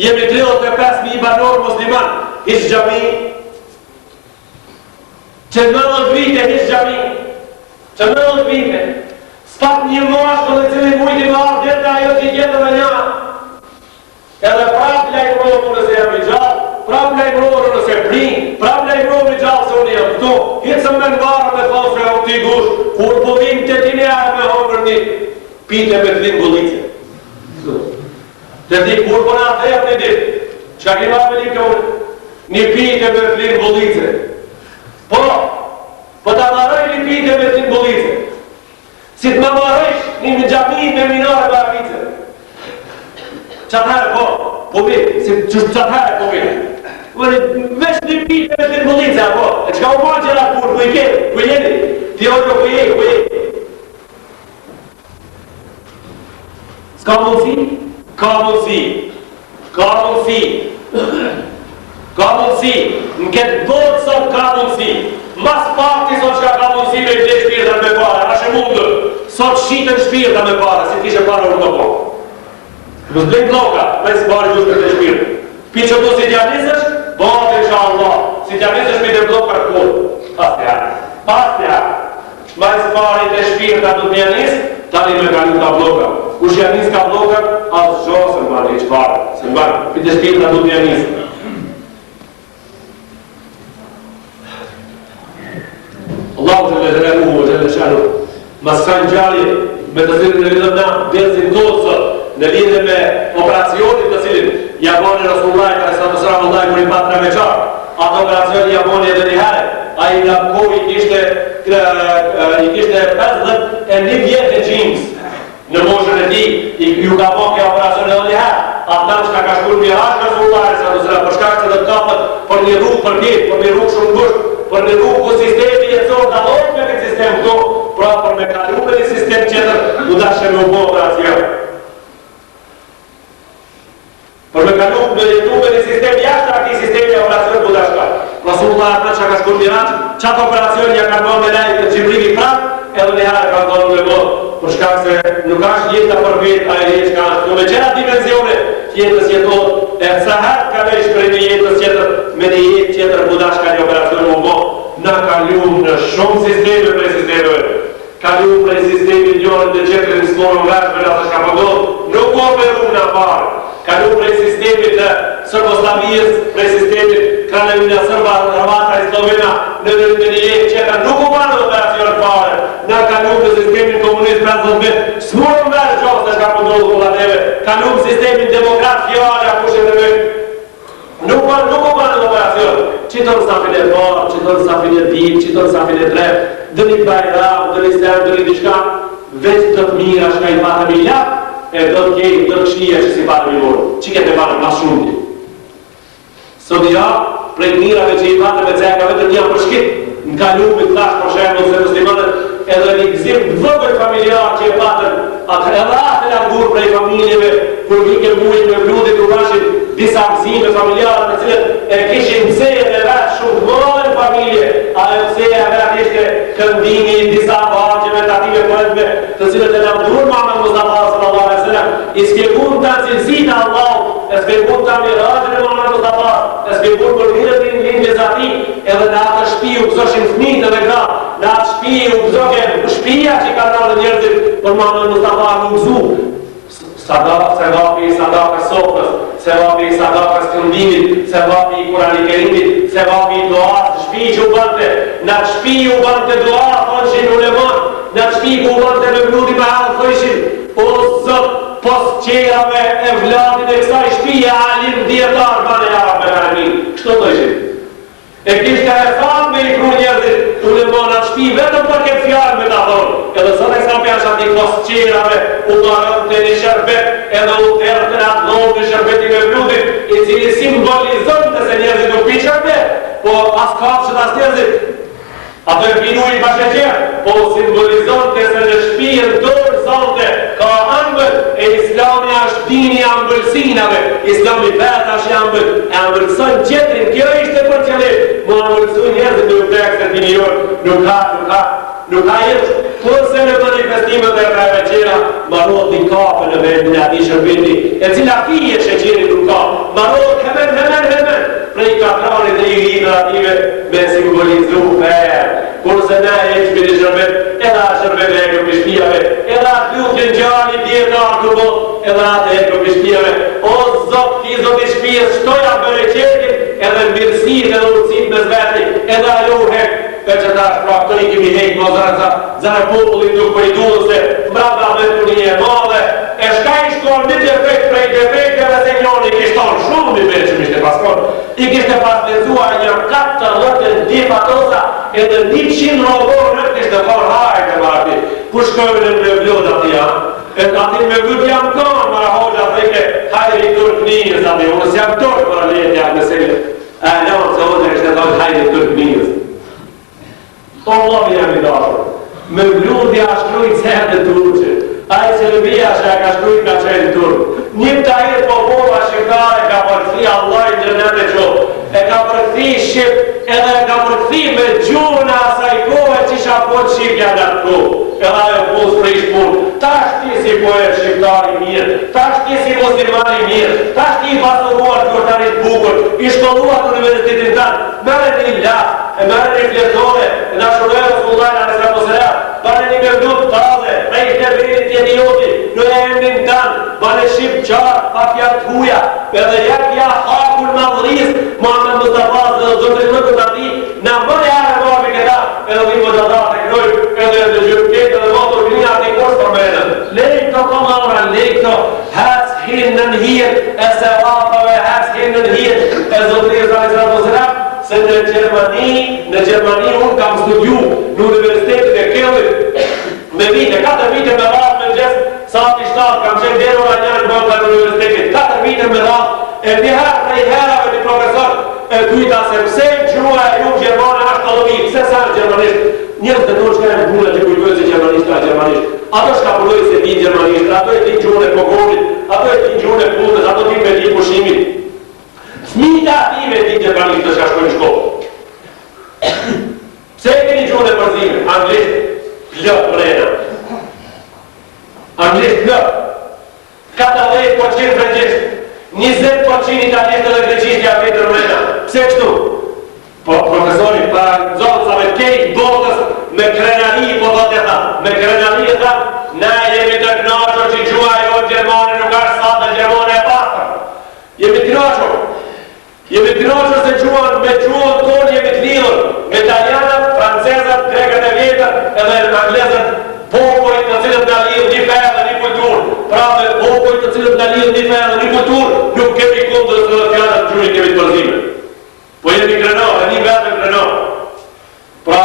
Jemi 35.000 banor musliman, hiç xhami. Që 90 vite hiç xhami. Që 90 vite. S'pak një mashkull i cili mujti më ardhë deri ajo që gjetë dhe një. Edhe prap lajmërohu nëse jam i gjallë, prap lajmërohu nëse prin, prap lajmërohu i gjallë se unë jam këtu. Hitë me ngarë me thonë se o ti gush, kur po vim të ti njerë me hongër një pite me të linë gullice. Të ti kur po nga të një ditë, që ki ma me një këmë, një pite me të linë gullice. Po ta marroj një pite me të linë gullice. Si të më marrojsh një në gjami me minare baravice. Qatëherë po vitë, si qatëherë po vitë. Vesh një pite me të linë gullice, po. E qka u marrë që la kur, ku i kjetë, ku i jeni? Ti ojë ku i jeni. S'ka mundësi? Ka mundësi. Ka mundësi. Ka mundësi. Në këtë botë sot ka mundësi. Mas pakti sot që ka mundësi me gjithë shpirëta me pare. Ashe mundë. Sot shqitën shpirëta me pare, si t'ishe pare urë të po. Në zblin bloka, me së pare gjithë të shpirë. Pi që tu si t'janizësh, bëhat insha Allah. Si t'janizësh pi të bloka kërë. Asë ma së pare të shpirëta du t'janizë, tani me kalu ka bloka. Kush janiz ka bloka, asë gjosën ma të i qëpare. Se në barë, pi të shpirëta du t'janizë. Allahu të lehrehu o gjellë shanu. Mas kanë gjalli me të cilin në lidhëm na dërëzim tosë, në lidhëm me operacionit të cilin Japoni Rasullaj, ka Resatu Sram Allah, kër i patë në veçarë. Ato operacioni Japoni edhe një herë, a i nga kohë i kishte 51 vjetë gjimës në moshën e ti, ju ka po kja operacioni edhe një herë. Ata që ka shkur miraj Rasullaj, Resatu Sram, për shkak që dhe kapët për një rrugë për pjetë, për një rrugë shumë gusht, për një rrugë ku sistemi jetësor të alojnë me këtë sistem këto, pra për me kalu me një sistem qëtër, u dashe me u po operacion. Për me kalu me jetu me një sistem jashtë akti sistemi operacion u dashka. Rasulullah ata që ka shkur miraj, qatë operacion ja ka bërë me lajtë të Gjibrili prap, edhe një herë ka bërë me bërë. Për shkak se nuk ashtë jetë të përbet, a e jetë që ka ashtë. Me qëra dimensione jetës jetot, e sa herë ka me shprej një jetës jetër, me një jetë jetër budashka një operacion u bo, na kaluam në shumë sisteme prej sistemeve. Kaluam prej sistemi njërën dhe qetërin s'konë vërshme në të shka përdojnë, nuk o peru në parë. Kaluam prej sistemi të Sërboslavijës, prej sistemi Kraljevina Sërba, Hrvata i Slovena, në një jetë qetër, nuk o banë operacion parë. Na kaluam në sistemin komunist 50 vetë, s'monë vërë gjohë të shka përdojnë të lateve. Kaluam sistemin demokrat fjallë, akushet e vetë. Nuk o banë operacion. Qiton safin e parë, qiton safin e dip, qiton safin e trep, dëni bajram, dëni stem, dëni dishka, veç të të mira shka i patëm i lap, e do të kejtë, do të këshia që si patëm i morë. Që këtë e patëm mas shumë ti? Sot ja, prej të mirave që i patëm e ceka vetëm një përshkit, në kalume të thash për shemë se muslimanët, edhe një gzim të vëgër familjar që i patëm, atë edhe atë e largur prej familjeve, kur vike mujnë me bludit u rashin disa gzime familjarë në cilët e kishin mëseje dhe vetë shumë mëllën familje, a e mëseje e vetë ishte këndimi disa barqeve të ative përdme, të cilët e nëmdurur Muhammed Mustafa sallallahu alaihi wasallam, i skebun të cilësita Allah, e skebun të mirajën e Muhammed Mustafa, e skebun për hirët i në lindjes ati, edhe në atë shpi u këzoshin fmitë dhe gra, në atë shpi u këzoken shpia që i ka nërë njerëzit për Muhammed Mustafa në gëzu. Sevapi i sadaka sofrës, sevapi i sadaka këndimit, sevapi i Kurani Kerimit, sevapi i doat, shpi që u bante, në shpi u bante doat, thonë ulemon, në shpi ku u bante me bludi me halë, thëshin, o zët, pos qerave e vladin e kësaj shpije, alim djetar, bane jarab me karamin, kështu thëshin. E kishte e fatë me i kru njerëzit, ulemon atë shpi, vetëm për këtë fjallë me ta thonë, edhe sot e kësa për janë shati pos qerave, u marën të një shërbet, edhe u tërë të atë lovë në shërbeti me bludit, i cili simbolizon të se njerëzit nuk pi shërbet, po as kapshët as njerëzit, ato e pinu i bashkëqerë, po simbolizon të se në shpijen dorë zonte, ka ambët, e islami është dini ambëlsinave, islami vetë është ambët, e ambëlson qetrin, kjo ishte për qëllit, mu ambëlsun njerëzit nuk prekë se dini jorë, nuk ka jetë, kurse në manifestimet e krajve qera, marot një kape në vendin e ati shërbeti, e cila fije shëqeri nuk ka, shpijës shtoja bereqetit edhe mirësit edhe urësit me zveti edhe ajo u hek e që ta është pra këto i kemi hek më zërë popullit nuk për i duhet se mbrada me të një e madhe e shka i shkon një defekt prej defekteve se njën i kishton shumë i veç që mishte paskon i kishte paslezuar një 40 dipatosa edhe 100 robor në kishte por hajt e marti ku shkojnë në vlod ati ja e ati me vlod jam konë mara hoxha thike hajde i Turknijës ati unë s'jam turk mara lejt jam meselë e nëmë se hoxha ishte thot hajde i Turknijës Allah mi jam i dashur me vlodja shkrujt se e të turqe ai Serbia që ka shkrujt ka qenë turk një tajit popola shqiptare ka përkëthi Allah i gjënet e qo e ka përkëthi Shqip edhe ka përkëthi me gjuna asaj kohë që isha pot Shqipja në atë kohë edhe ajo pos prish pun ta shti si poet shqiptari mirë ta shti si muslimani mirë ta shti i pasuruar kërtarit bukur i shkolluar të universitetin tanë mërë një lafë e mërë një fletore e në shurë Rasullullah a.s. Bane një me vlut taze, prej të verit tjeti joti, në e emnin tanë, bane shqip qarë, pa fjart huja, edhe jakja hakul madhëris, Muhammed Mustafa dhe zotrit më këtë ati, në mëne are babi këta, edhe dhe më të ta të knojë, edhe dhe gjyrket, edhe motor një ati kurs për menën. Lejk të komara, lejk të has hinë në njërë, e se vapave has hinë në njërë, e zotrit s.a.s. Se në Gjermani unë kam studiu në Universitetin e Kellit me vite, 4 vite me radhë me gjesë sa ati 7, kam qenë dero në njërë në bëndë në Universitetit, 4 vite me radhë, e njëherë prej herave një profesor e kujta se pse gjua e ju Gjermane ashtë të lovi, pse sa në Gjermanisht, njërës të tonë shka e në puna që kujtojë se Gjermanisht a Gjermanisht, ato shka punojë se ti Gjermanisht, ato e ti gjune e pogonit, ato e ti gjune e punës, ato ti me ti pushimit. Fmita ative ti Gjermanisht të shka shkojnë shkollë. Pse e keni gjune përzime? Anglisht, plët mrena. Anglisht plët. 40% frëngjisht. 20% italisht dhe greqisht ja petër mrena. Pse kështu? Po profesori, pa zonë sa me kejt botës me krenari, po do të tha. Me krenari e tha, na jemi të knaqër që gjua jo Gjermane nuk ashtë sa të Gjermane e pasër. Jemi të knaqër. Jemi të knaqër se gjuan me gjuan tonë jemi të lidhur. Me italianët, francezët, grekët e vjetër edhe anglezët, popojt të cilët në lidhë një fejë dhe një kulturë. Pra me popojt të cilët në lidhë një fejë dhe një kulturë, nuk kemi kundër të dhe fjallët të gjuri kemi të përzime. Po jemi krenar, e një vetë me krenar. Pra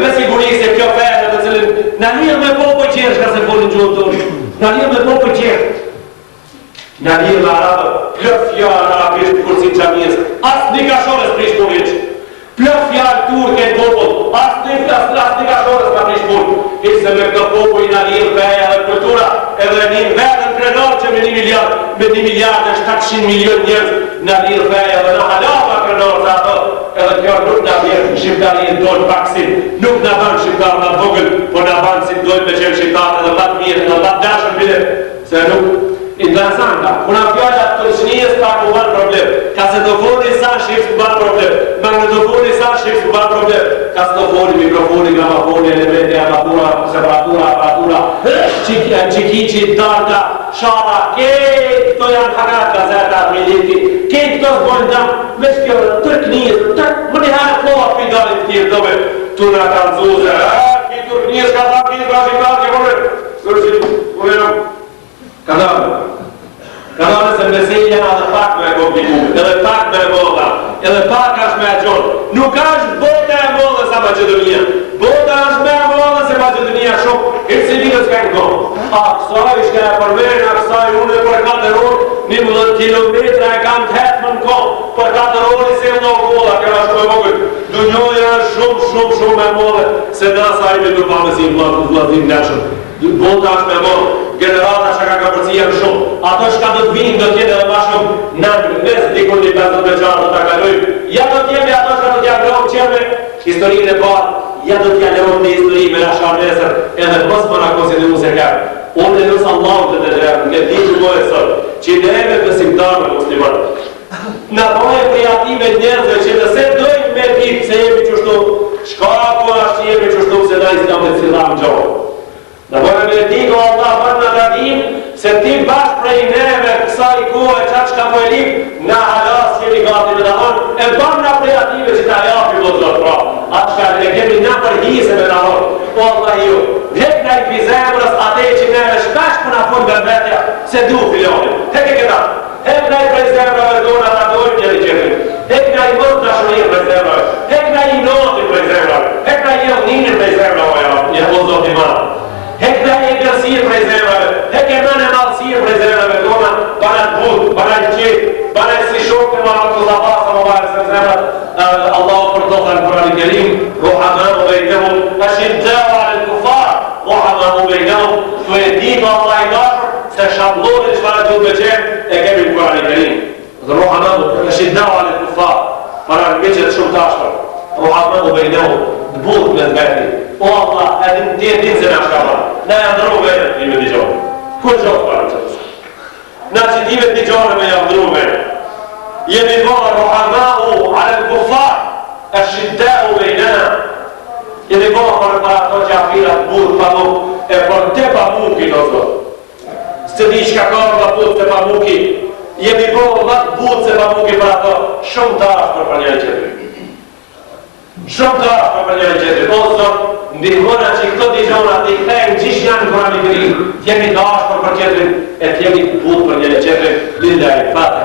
me siguri se kjo fejë të cilën në lidhë me popojt qërë shka se folin gjuhën tonë. Në lidhë me popojt qërë. Në lidhë me arabë, plët fjallë arabisht kursin qamijës. Asë një kashores prish të veqë. Plët fjallë turke në popull, asë një kashores ka prish punë. Ishte me këtë popull i në lidhë feja dhe kultura, edhe një vetën krenar që me 1 miliard e 700 milion njërës në lidhë feja dhe në halava krenar të ato, edhe kjo nuk në vjetë shqiptari në dojnë paksin, nuk në banë shqiptar në vogël, po në banë si dojnë me qenë shqiptar edhe batë mirë, edhe batë dashën bide, se nuk. Interesanta, una fjalla të shnijes ka ku banë problem, ka se të foni sa shqipës ku banë problem, magnetofoni sa shqipës ku banë problem, ka se të foni mikrofoni, gramafoni, elementi, armatura, separatura, aparatura, qikiqi, darda, shara, këtë këto janë hakat gazeta, militi, këtë këto s'bojnë damë, me shkjore, Turknijës, më njëherë koha pidalit tjerë, dove, tu në kanë zuze, këtë Turknijës ka ta, këtë brashikar, Kanale se meselja edhe pak me e komplikume, edhe pak me e modha, edhe pak është me e gjonë. Nuk është bota e modha sa Macedonia. Bota është me e modha se Macedonia shumë, hirë si lidhës ka në konë. A kësaj shka e përmenë, a kësaj unë e për 4 orë, 11 kilometra e kam të hetë më në konë. Për 4 orë i se më në kolla, kërë është me vogët. Dunjoja është shumë me modhe, se nasa i me të pamësim vlazim nëshëm. Bota është me modhe. Generata që ka përci janë shumë, ato shka do të vinë do t'jene dhe ma shumë në mes dikur një 50 veçarë do t'a kalojmë. Ja do t'jemi ato shka do t'ja lehom qërme historinë e parë, ja do t'ja lehom në histori me rashar nesër, edhe mos më në konsideru se kërë. Unë e nësë Allah të të gjërë, në di që mojë sot, që ne me besimtarë me muslimat. Në pojë priative njerëzve që nëse dojmë me ditë se jemi qështu, shka po ashtë që jemi qështu se da islamet si dhamë gjohë. Në pojë me ditë o Allah bërë në radim, se ti bashkë prej neve kësa i kohë e qatë që ka po e lip, na halas jemi gati me dahon, e bam na kreative që ta japi vëzot pra. Atë shka e kemi na përgjise me dahon. O Allah ju, hek na i pizemrës ate që neve shpesh për na fund vetja, se du filonit. Hek e këta. Hek na i prezemrëve dona ta dojmë njëri qëtërin. Hek na i mërë të shunir prezemrëve. Hek na i notin prezemrëve. Hek na i jelninin prezemrëve, ja vëzot i marë. Hek na i gërsir prezemrëve. Hek e mën e malsir prezemrëve dona, bana të but, bana të qitë, bana si shokë të marë të zabasa më barë se zemrët. Allahu përdohë në Kur'an-i Kerim, ruhamahu bejnehum, ashiddau ala al-kuffar, ruhamahu bejnehum, tu e ditë Allah i dashur, se shablonit që para të beqen, e kemi në Kur'an-i Kerim. Ruhamahu, ashiddau ala al-kuffar, para në beqet shumë tashër, ruhamahu bejnehum, të butë me të beti. O Allah, edhe në tjetë dinë se në shkama, na e ndru vetë, një me digjohë. Kur gjohë parë të tësë? Na që time të digjohë me jam ndru vetë. Jemi bërë ruhamahu ala al-kuffar, ashiddau bejnena. Jemi bërë për ato që afirat burë pa nuk, e për te pa muki në zotë. Së di shka kërë pa putë te pa muki, jemi bërë matë butë se pa muki për ato, shumë të ashtë për njëri qëtëri. Shumë të ashtë për njëri qëtëri. O zotë, ndihmona që këto digjona të i kthejnë gjish janë në Kur'an-i Kerim, jemi të ashtë për qëtërin, e jemi butë për njëri qëtërin, lillahi fatë.